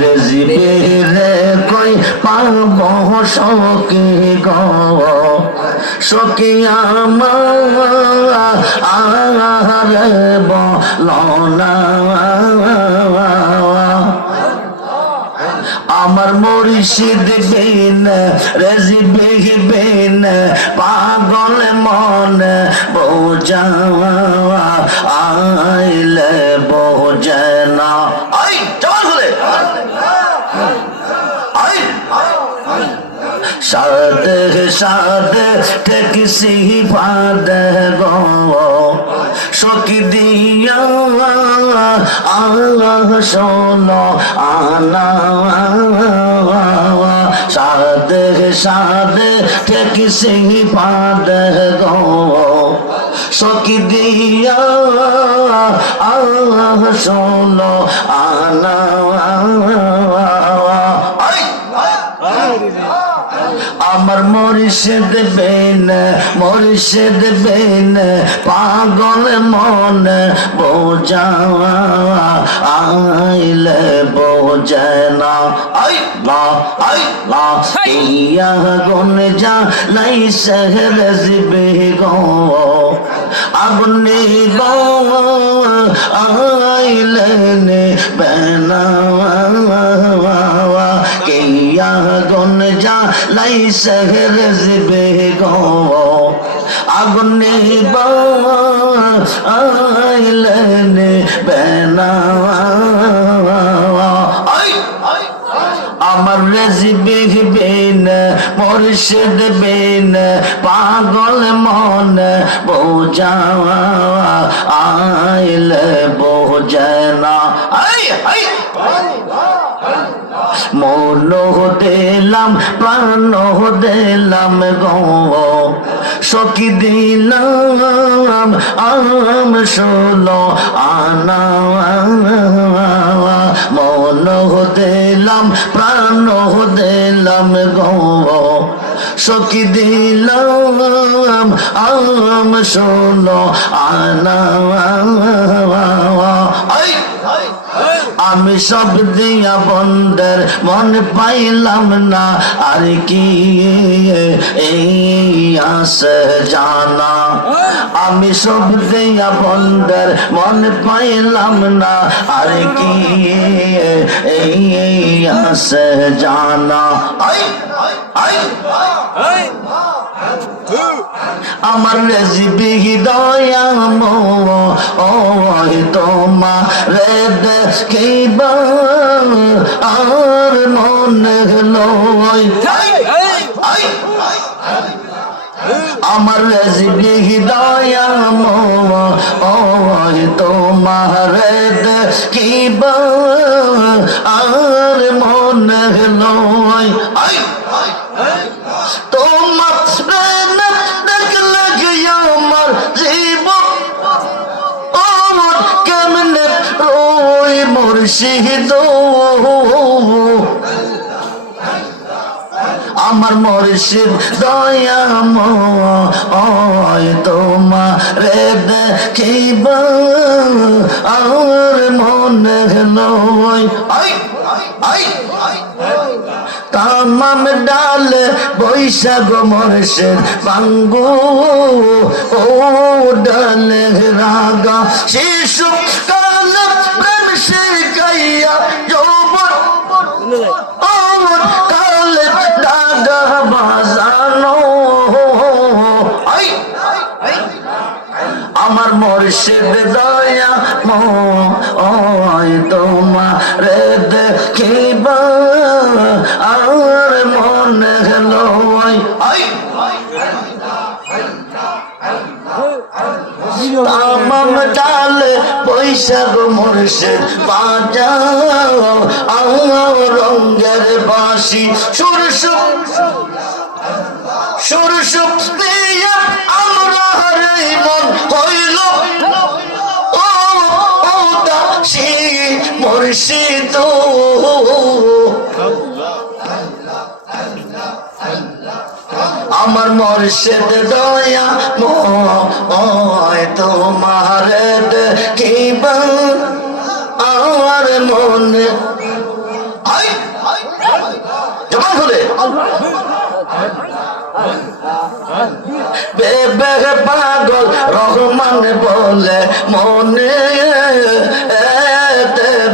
রেজিবে কই পাব সখী গো সখী আমার বলনা আমার মুর্শিদ বিন রেজিবে বিন পাগল মন বোঝা আইলে বোঝে না আই জবান খুলে আই সাদে সাদে ঠেকসি ফাদ গো সখী দিয়া শোনো আনা সাদে সাদে ঠেকসি ফাদ গো সখী দিয়া শোনো আনা আমার মুর্শিদ বিন পাগল মন বোঝা আইলে বোঝে না ইয়া গুন যা নাই শহর জিবে গো আগুনে গো আইলে নে বেনা কিয়া গুন যা লাই শহর জিবে গো আগুনে গো আইলে নে বেনা আমার রেজিবে বিন মুর্শিদ বিন পাগল মন বোঝা আইলে বোঝে না মন দিলাম প্রাণ দিলাম গো সখী দিলাম আম ষোলো আনা মন দিলাম প্রাণ দিলাম গো সখী দিলাম আম ষোলো আনা আমি সব দিয়া বন্ধের মন পাইলাম না আর কি এই আসে জানা আমি সব দিয়া বন্ধের মন পাইলাম না আর কি এই আসে জানা আমার রেজিবি দয়া মো তোমার দেখিবা আর মনে লয় আমার রেজিবি দয়া মো তোমার দেখিবা আর মনে লয় তোমার দেখলে আমার জীবন কেমনে রই মুর্শিদ আমার মুর্শিদ দয়া তোমার দেখিবা আর মনে লয় তামাম ডাল বৈশাখ মুর্শিদ বাঙ্গু ও ডাল রাগা শিশু কাল প্রেম শিখাইয়া যৌবন কাল ডাগা বাজানো আমার মুর্শিদ দয়া তোমার দেখিবা আর মনে লয় তামাম ডাল বৈশাখ মুর্শিদ বাজাও রঙের বাঁশি সুরসুপ দিয়া আমরা মন হইল ও দাসী মুর্শিদ আমার মুর্শিদ দয়া তোমার কিবা আমার মনে জবান খুলে বেবে পাগল রহমান বলে মনে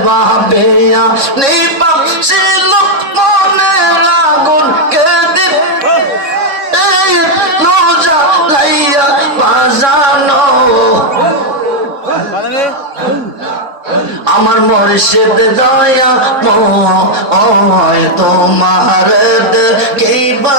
ভাবিয়া নিপাপ ছিল মনে আগুন কেঁদে রোজা লাইয়া বাজানো আমার মুর্শিদ দয়া ময় তোমার কিবা